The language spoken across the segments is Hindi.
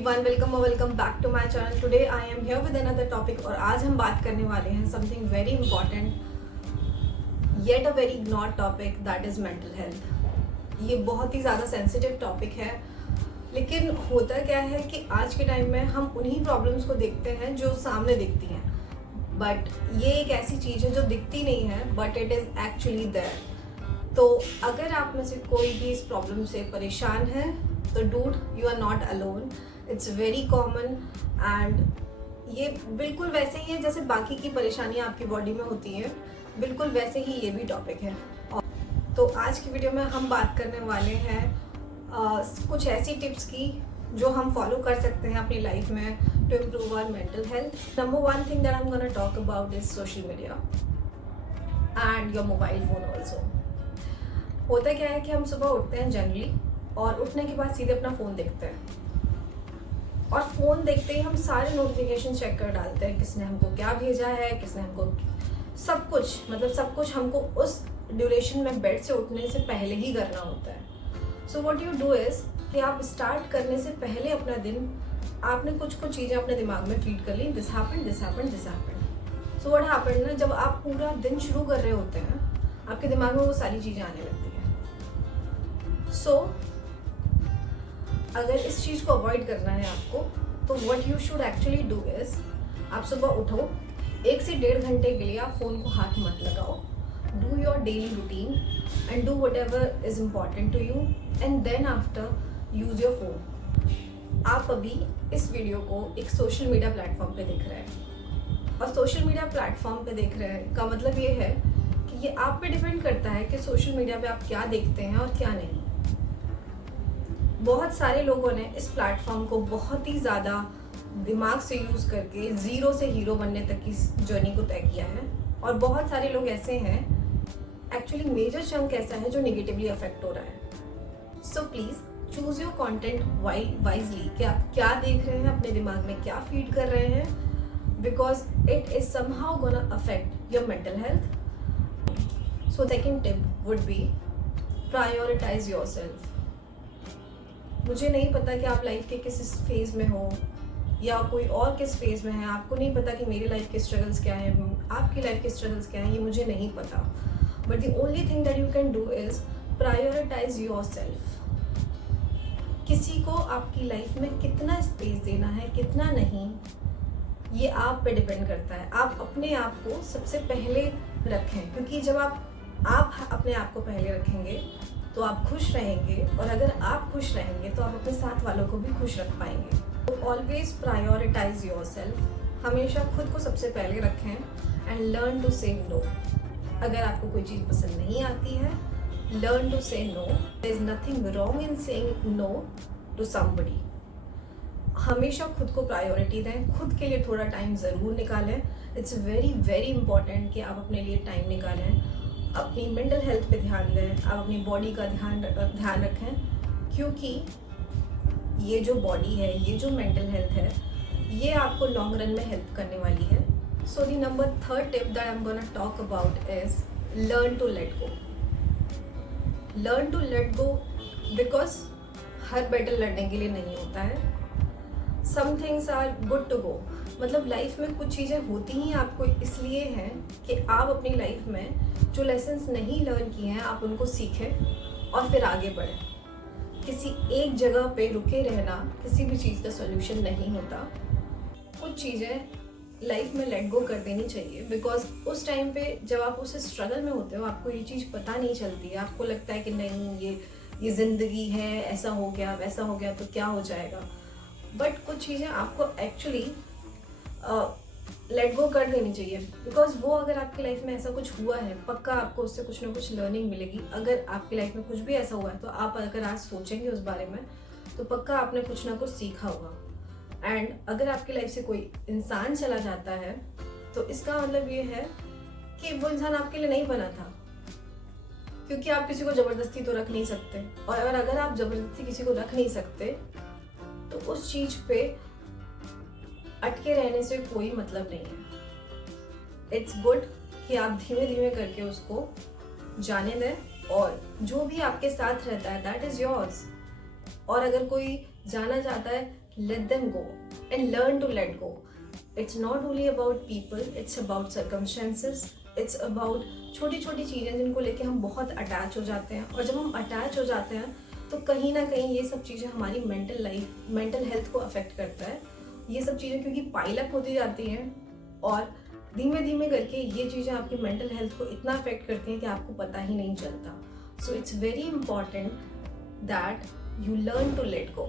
Everyone, welcome back to my channel. Today I am here with another topic और आज हम बात करने वाले हैं something very important, yet a very ignored topic, that is mental health. ये बहुत ही ज़्यादा सेंसिटिव टॉपिक है, लेकिन होता क्या है कि आज के टाइम में हम उन्हीं प्रॉब्लम्स को देखते हैं जो सामने दिखती हैं, बट ये एक ऐसी चीज़ है जो दिखती नहीं है but it is actually there. तो अगर आप में से कोई भी इस प्रॉब्लम से परेशान है तो dude, you are not alone, it's very common and ये बिल्कुल वैसे ही है जैसे बाकी की परेशानियां आपकी बॉडी में होती हैं, बिल्कुल वैसे ही ये भी टॉपिक है। तो आज की वीडियो में हम बात करने वाले हैं कुछ ऐसी टिप्स की जो हम फॉलो कर सकते हैं अपनी लाइफ में to improve our mental health. Number one thing that I am gonna talk about is social media and your mobile phone also. होता क्या है कि हम सुबह उठते हैं जनरली और उठने के बाद सीधे अपना फ़ोन देखते हैं और फ़ोन देखते ही हम सारे नोटिफिकेशन चेक कर डालते हैं, किसने हमको क्या भेजा है, किसने हमको सब कुछ हमको उस ड्यूरेशन में बेड से उठने से पहले ही करना होता है। So what you do is कि आप स्टार्ट करने से पहले अपना दिन आपने कुछ चीज़ें अपने दिमाग में फीड कर ली, this happened. So what happened ना, जब आप पूरा दिन शुरू कर रहे होते हैं आपके दिमाग में वो सारी चीज़ें आने लगती हैं। सो अगर इस चीज़ को अवॉइड करना है आपको तो what you should actually do is, आप सुबह उठो, 1 से 1.5 घंटे के लिए आप फ़ोन को हाथ मत लगाओ, do your daily routine and do whatever is important to you and then after use your phone. आप अभी इस वीडियो को एक सोशल मीडिया प्लेटफॉर्म पे देख रहे हैं और सोशल मीडिया प्लेटफॉर्म पे देख रहे हैं का मतलब ये है कि ये आप पे डिपेंड करता है कि सोशल मीडिया पे आप क्या देखते हैं और क्या नहीं। बहुत सारे लोगों ने इस प्लेटफॉर्म को बहुत ही ज़्यादा दिमाग से यूज़ करके ज़ीरो से हीरो बनने तक की जर्नी को तय किया है और बहुत सारे लोग ऐसे हैं, एक्चुअली मेजर चंक ऐसा है जो नेगेटिवली अफेक्ट हो रहा है। So please choose your content wisely कि आप क्या देख रहे हैं, अपने दिमाग में क्या फीड कर रहे हैं, because it is somehow gonna affect your mental health. So second tip would be prioritize yourself. मुझे नहीं पता कि आप लाइफ के किस फेज़ में हो या कोई और किस फेज़ में है, आपको नहीं पता कि मेरी लाइफ के स्ट्रगल्स क्या हैं, आपकी लाइफ के स्ट्रगल्स क्या हैं, ये मुझे नहीं पता, but the only thing that you can do is prioritize yourself. किसी को आपकी लाइफ में कितना स्पेस देना है, कितना नहीं, ये आप पे डिपेंड करता है। आप अपने आप को सबसे पहले रखें, क्योंकि जब आप अपने आप को पहले रखेंगे तो आप खुश रहेंगे और अगर आप खुश रहेंगे तो आप अपने साथ वालों को भी खुश रख पाएंगे। तो ऑलवेज प्रायोरिटाइज योरसेल्फ, हमेशा खुद को सबसे पहले रखें and learn to say no. अगर आपको कोई चीज़ पसंद नहीं आती है, learn to say no. There is nothing wrong in saying no to somebody. हमेशा खुद को प्रायोरिटी दें, खुद के लिए थोड़ा टाइम ज़रूर निकालें। इट्स वेरी वेरी इंपॉर्टेंट कि आप अपने लिए टाइम निकालें, अपनी मेंटल हेल्थ पे ध्यान दें, आप अपनी बॉडी का ध्यान रखें, क्योंकि ये जो बॉडी है, ये जो मेंटल हेल्थ है, ये आपको लॉन्ग रन में हेल्प करने वाली है। So the number third tip that I am gonna talk about is learn to let go. Learn to let go because हर बैटल लड़ने के लिए नहीं होता है। Some things are good to go, मतलब लाइफ में कुछ चीज़ें होती ही आपको इसलिए हैं कि आप अपनी लाइफ में जो लेसन्स नहीं लर्न किए हैं आप उनको सीखें और फिर आगे बढ़ें। किसी एक जगह पे रुके रहना किसी भी चीज़ का सॉल्यूशन नहीं होता। कुछ चीज़ें लाइफ में लेट गो कर देनी चाहिए, बिकॉज उस टाइम पे जब आप उस स्ट्रगल में होते हो आपको ये चीज़ पता नहीं चलती है, आपको लगता है कि नहीं ये ज़िंदगी है, ऐसा हो गया वैसा हो गया तो क्या हो जाएगा, बट कुछ चीज़ें आपको एक्चुअली लेट गो कर देनी चाहिए, बिकॉज वो अगर आपकी लाइफ में ऐसा कुछ हुआ है पक्का आपको उससे कुछ ना कुछ लर्निंग मिलेगी। अगर आपकी लाइफ में कुछ भी ऐसा हुआ है तो आप अगर आज सोचेंगे उस बारे में तो पक्का आपने कुछ ना कुछ सीखा होगा। एंड अगर आपकी लाइफ से कोई इंसान चला जाता है तो इसका मतलब ये है कि वो इंसान आपके लिए नहीं बना था, क्योंकि आप किसी को ज़बरदस्ती तो रख नहीं सकते, और अगर आप ज़बरदस्ती किसी को रख नहीं सकते तो उस चीज़ पे अटके रहने से कोई मतलब नहीं है। इट्स गुड कि आप धीमे धीमे करके उसको जाने दें, और जो भी आपके साथ रहता है दैट इज़ योर्स। और अगर कोई जाना चाहता है let them go and learn to let go. It's not only about people, it's about circumstances, it's about छोटी छोटी चीज़ें जिनको लेके हम बहुत अटैच हो जाते हैं, और जब हम अटैच हो जाते हैं तो कहीं ना कहीं ये सब चीज़ें हमारी मेंटल हेल्थ को अफेक्ट करता है। ये सब चीज़ें क्योंकि पाइलअप होती जाती हैं और धीमे धीमे करके ये चीज़ें आपकी मेंटल हेल्थ को इतना अफेक्ट करती हैं कि आपको पता ही नहीं चलता। सो it's very important that you learn to let go.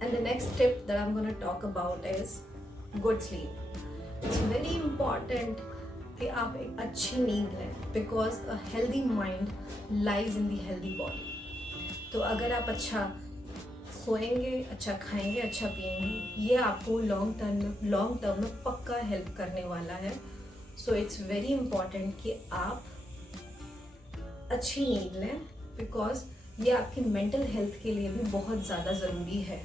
And the next tip that I'm going to talk about is good sleep. It's very important कि आप एक अच्छी नींद लें, because a healthy mind lies in the healthy body. तो अगर आप अच्छा सोएंगे, अच्छा खाएंगे, अच्छा पिएंगे, ये आपको लॉन्ग टर्म में पक्का हेल्प करने वाला है। सो इट्स वेरी इम्पॉर्टेंट कि आप अच्छी नींद लें, बिकॉज ये आपकी मेंटल हेल्थ के लिए भी बहुत ज़्यादा ज़रूरी है।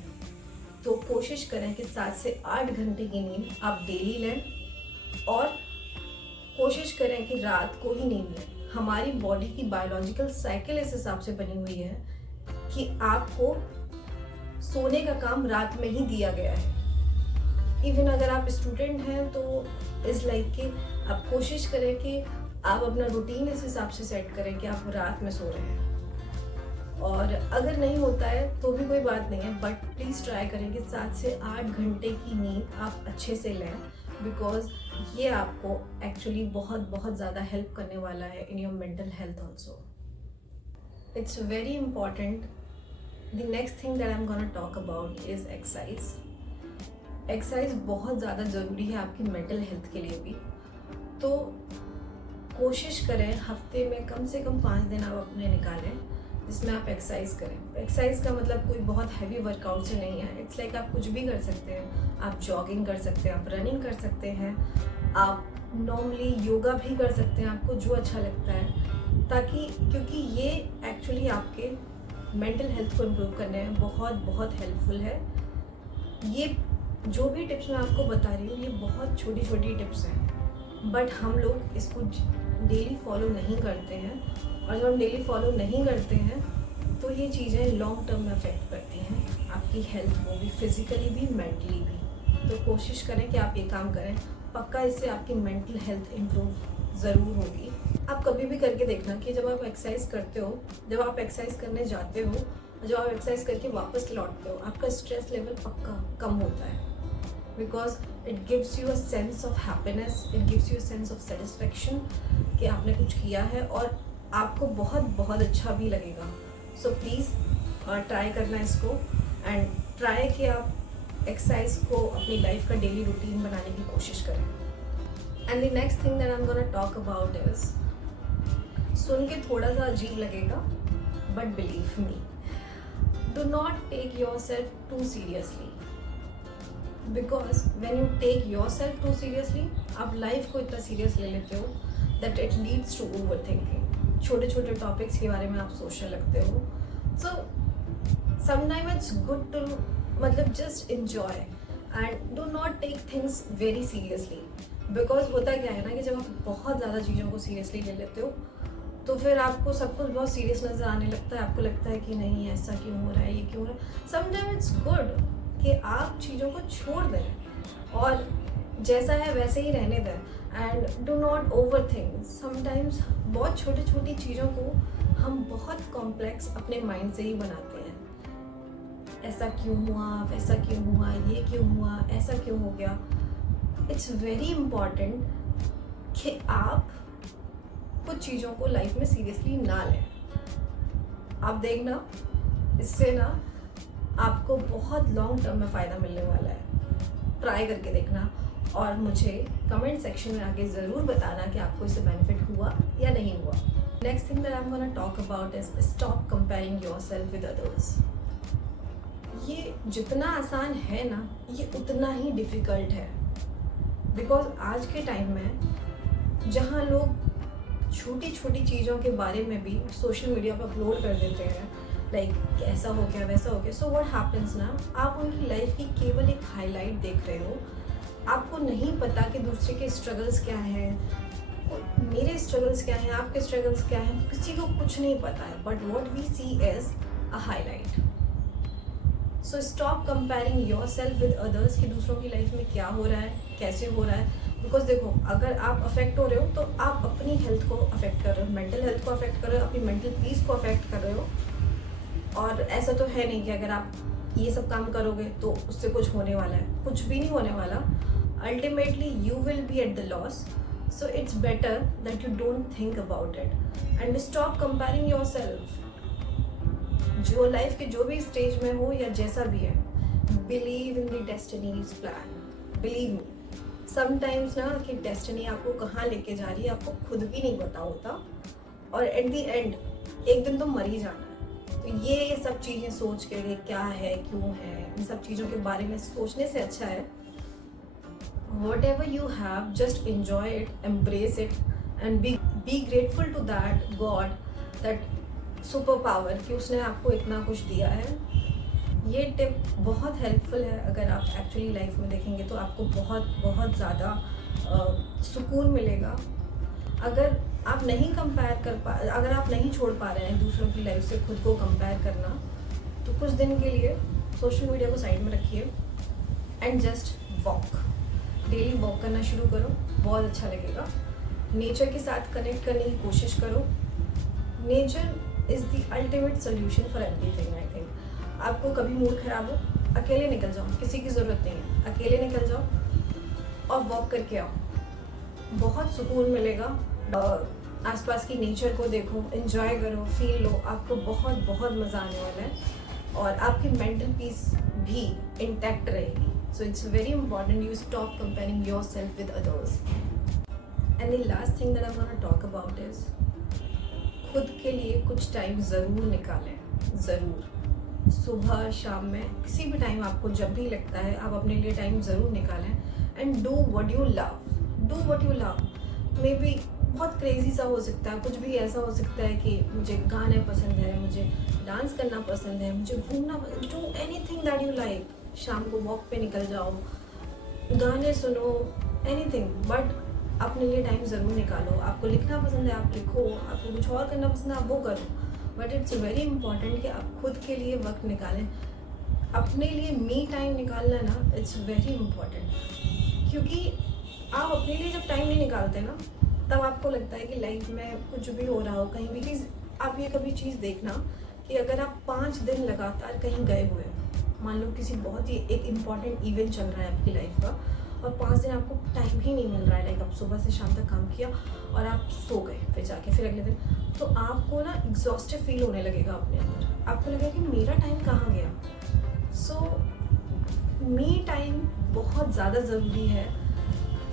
तो कोशिश करें कि 7 से 8 घंटे की नींद आप डेली लें, और कोशिश करें कि रात को ही नींद लें। हमारी बॉडी की बायोलॉजिकल साइकिल इस हिसाब से बनी हुई है कि आपको सोने का काम रात में ही दिया गया है। इवन अगर आप स्टूडेंट हैं तो इस लाइक कि आप कोशिश करें कि आप अपना रूटीन इस हिसाब से सेट करें कि आप रात में सो रहे हैं। और अगर नहीं होता है तो भी कोई बात नहीं है, बट प्लीज़ ट्राई करें कि 7 से 8 घंटे की नींद आप अच्छे से लें, बिकॉज ये आपको एक्चुअली बहुत ज़्यादा हेल्प करने वाला है in your mental health also. It's very important. The next thing that I am gonna talk about is exercise. Exercise बहुत ज़्यादा ज़रूरी है आपकी मेंटल हेल्थ के लिए भी। तो कोशिश करें हफ्ते में कम से कम 5 दिन आप अपने निकालें जिसमें आप एक्सरसाइज करें। एक्सरसाइज का मतलब कोई बहुत हैवी वर्कआउट से नहीं है। इट्स लाइक आप कुछ भी कर सकते हैं। आप जॉगिंग कर सकते हैं, आप रनिंग कर सकते हैं, आप नॉर्मली योगा भी कर सकते हैं, आपको जो अच्छा लगता है, ताकि क्योंकि ये एक्चुअली आपके मेंटल हेल्थ को इम्प्रूव करने में बहुत हेल्पफुल है। ये जो भी टिप्स मैं आपको बता रही हूँ ये बहुत छोटी छोटी टिप्स हैं, बट हम लोग इसको डेली फॉलो नहीं करते हैं, और जब हम डेली फॉलो नहीं करते हैं तो ये चीज़ें लॉन्ग टर्म में अफेक्ट करती हैं आपकी हेल्थ को भी, फिजिकली भी, मेंटली भी। तो कोशिश करें कि आप ये काम करें, पक्का इससे आपकी मेंटल हेल्थ इम्प्रूव ज़रूर होगी। आप कभी भी करके देखना कि जब आप एक्सरसाइज करते हो, जब आप एक्सरसाइज करने जाते हो, जब आप एक्सरसाइज करके वापस लौटते हो, आपका स्ट्रेस लेवल पक्का कम होता है, because it gives you a sense of happiness, it gives you a sense of satisfaction कि आपने कुछ किया है, और आपको बहुत अच्छा भी लगेगा। सो प्लीज़ ट्राई करना इसको, एंड ट्राई कि आप एक्सरसाइज को अपनी लाइफ का डेली रूटीन बनाने की कोशिश करें। And the next thing that I am gonna talk about is, सुन के थोड़ा सा अजीब लगेगा, but believe me, do not take yourself too seriously, because when you take yourself too seriously, आप लाइफ को इतना सीरियस ले लेते हो that it leads to overthinking. छोटे छोटे टॉपिक्स के बारे में आप सोचने लगते हो। So sometime it's good to मतलब just enjoy and do not take things very seriously, because होता क्या है ना कि जब आप बहुत ज़्यादा चीज़ों को सीरियसली ले लेते हो तो फिर आपको सब कुछ बहुत सीरियस नज़र आने लगता है। आपको लगता है कि नहीं ऐसा क्यों हो रहा है, ये क्यों हो रहा है। समटाइम इट्स गुड कि आप चीज़ों को छोड़ दें और जैसा है वैसे ही रहने दें, and do not over think. Sometimes बहुत छोटी छोटी चीज़ों को हम बहुत कॉम्प्लेक्स अपने माइंड से ही बनाते हैं। ऐसा क्यों हुआ, वैसा क्यों हुआ, ये क्यों हुआ, ऐसा क्यों हो गया। इट्स वेरी इम्पॉर्टेंट कि आप कुछ चीज़ों को लाइफ में सीरियसली ना लें। आप देखना इससे ना आपको बहुत लॉन्ग टर्म में फ़ायदा मिलने वाला है। ट्राई करके देखना और मुझे कमेंट सेक्शन में आके ज़रूर बताना कि आपको इससे बेनिफिट हुआ या नहीं हुआ। Next thing that I am gonna talk about is stop comparing yourself with others. ये जितना आसान है ना ये उतना ही डिफ़िकल्ट है, बिकॉज आज के टाइम में जहाँ लोग छोटी छोटी चीज़ों के बारे में भी सोशल मीडिया पर अपलोड कर देते हैं, लाइक ऐसा हो गया वैसा हो गया, सो व्हाट हैपेंस ना, आप उनकी लाइफ की केवल एक हाईलाइट देख रहे हो। आपको नहीं पता कि दूसरे के स्ट्रगल्स क्या हैं, मेरे स्ट्रगल्स क्या हैं, आपके स्ट्रगल्स क्या हैं, किसी को कुछ नहीं पता है। But what we see is a highlight. So stop comparing yourself with others कि दूसरों की लाइफ में क्या हो रहा है, कैसे हो रहा है। बिकॉज देखो, अगर आप अफेक्ट हो रहे हो तो आप अपनी हेल्थ को अफेक्ट कर रहे हो, मेंटल हेल्थ को अफेक्ट कर रहे हो, अपनी मेंटल पीस को अफेक्ट कर रहे हो। और ऐसा तो है नहीं कि अगर आप ये सब काम करोगे तो उससे कुछ होने वाला है, कुछ भी नहीं होने वाला। Ultimately you will be at the loss. So it's better that you don't think about it and stop comparing your self. जो लाइफ के जो भी स्टेज में हो या जैसा भी है, believe in the destiny's plan. Believe me, sometimes ना कि डेस्टिनी आपको कहाँ लेके जा रही है आपको खुद भी नहीं पता होता, और एट द एंड एक दिन तो मर ही जाना है। तो ये सब चीज़ें सोच के क्या है, क्यों है, इन सब चीज़ों के बारे में सोचने से अच्छा है whatever you have, just enjoy it, embrace it and be grateful to that God, that super power कि उसने आपको इतना कुछ दिया है। ये टिप बहुत हेल्पफुल है। अगर आप एक्चुअली लाइफ में देखेंगे तो आपको बहुत बहुत ज़्यादा सुकून मिलेगा। अगर आप नहीं अगर आप नहीं छोड़ पा रहे हैं दूसरों की लाइफ से खुद को कंपेयर करना, तो कुछ दिन के लिए सोशल मीडिया को साइड में रखिए and just walk. Daily walk करना शुरू करो, बहुत अच्छा लगेगा। नेचर के साथ कनेक्ट करने की कोशिश करो। Nature is the ultimate solution for everything. I think आपको कभी मूड खराब हो, अकेले निकल जाओ, किसी की ज़रूरत नहीं है, अकेले निकल जाओ और वॉक करके आओ, बहुत सुकून मिलेगा। आसपास की नेचर को देखो, एंजॉय करो, फील लो, आपको बहुत बहुत मज़ा आने वाला है और आपकी मेंटल पीस भी इंटैक्ट रहेगी। So it's very important you stop comparing yourself with others. And the last thing that I want to talk about is खुद के लिए कुछ टाइम ज़रूर निकालें, ज़रूर। सुबह शाम में किसी भी टाइम आपको जब भी लगता है आप अपने लिए टाइम ज़रूर निकालें and do what you love. Do what you love. May be बहुत क्रेजी सा हो सकता है, कुछ भी ऐसा हो सकता है कि मुझे गाने पसंद है, मुझे डांस करना पसंद है, मुझे घूमना, do anything that you like. शाम को वॉक पे निकल जाओ, गाने सुनो, एनीथिंग, बट अपने लिए टाइम ज़रूर निकालो। आपको लिखना पसंद है आप लिखो, आपको कुछ और करना पसंद है आप वो करो, बट इट्स वेरी इंपॉर्टेंट कि आप खुद के लिए वक्त निकालें। अपने लिए मी टाइम निकालना ना, इट्स वेरी इंपॉर्टेंट। क्योंकि आप अपने लिए जब टाइम नहीं निकालते ना, तब आपको लगता है कि लाइफ में कुछ भी हो रहा हो, कहीं भी चीज़, आप ये कभी चीज़ देखना कि अगर आप 5 दिन लगातार कहीं गए हुए, मान लो किसी बहुत ही एक इम्पॉर्टेंट इवेंट चल रहा है आपकी लाइफ का, और 5 दिन आपको टाइम ही नहीं मिल रहा है, लाइक आप सुबह से शाम तक काम किया और आप सो गए फिर जाके फिर अगले दिन, तो आपको ना एग्जॉस्टेड फील होने लगेगा अपने अंदर। आपको लगेगा कि मेरा टाइम कहाँ गया। सो मी टाइम बहुत ज़्यादा ज़रूरी है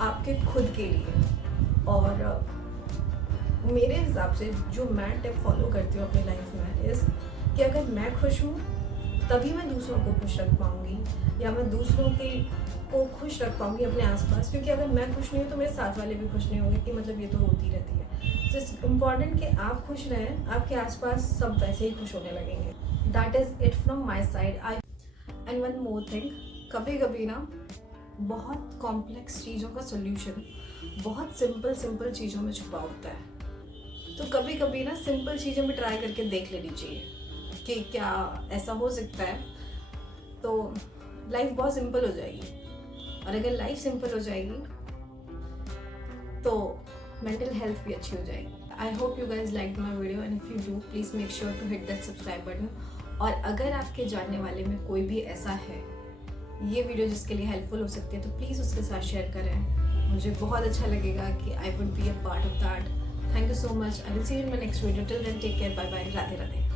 आपके खुद के लिए। और मेरे हिसाब से जो मैं टिप फॉलो करती हूँ अपनी लाइफ में इस कि अगर मैं खुश हूँ तभी मैं दूसरों को खुश रख पाऊँगी, या मैं दूसरों को खुश रख पाऊँगी अपने आसपास। क्योंकि अगर मैं खुश नहीं हूँ तो मेरे साथ वाले भी खुश नहीं होंगे, कि मतलब ये तो होती रहती है। सो इट्स इम्पॉर्टेंट कि आप खुश रहें, आपके आसपास सब वैसे ही खुश होने लगेंगे। That is it from my side. And one more thing, कभी कभी ना बहुत कॉम्प्लेक्स चीज़ों का सोल्यूशन बहुत सिंपल चीज़ों में छुपा होता है। तो कभी कभी ना सिंपल चीज़ें भी ट्राई करके देख लेनी चाहिए कि क्या ऐसा हो सकता है, तो लाइफ बहुत सिंपल हो जाएगी। और अगर लाइफ सिंपल हो जाएगी तो मेंटल हेल्थ भी अच्छी हो जाएगी। I hope you guys like my video and if you do please make sure to hit that subscribe button. और अगर आपके जानने वाले में कोई भी ऐसा है ये वीडियो जिसके लिए हेल्पफुल हो सकती है, तो प्लीज़ उसके साथ शेयर करें। मुझे बहुत अच्छा लगेगा कि I would be a part of that. Thank you so much. I will see you in my next video. Till then take care, bye bye, Radhe Radhe.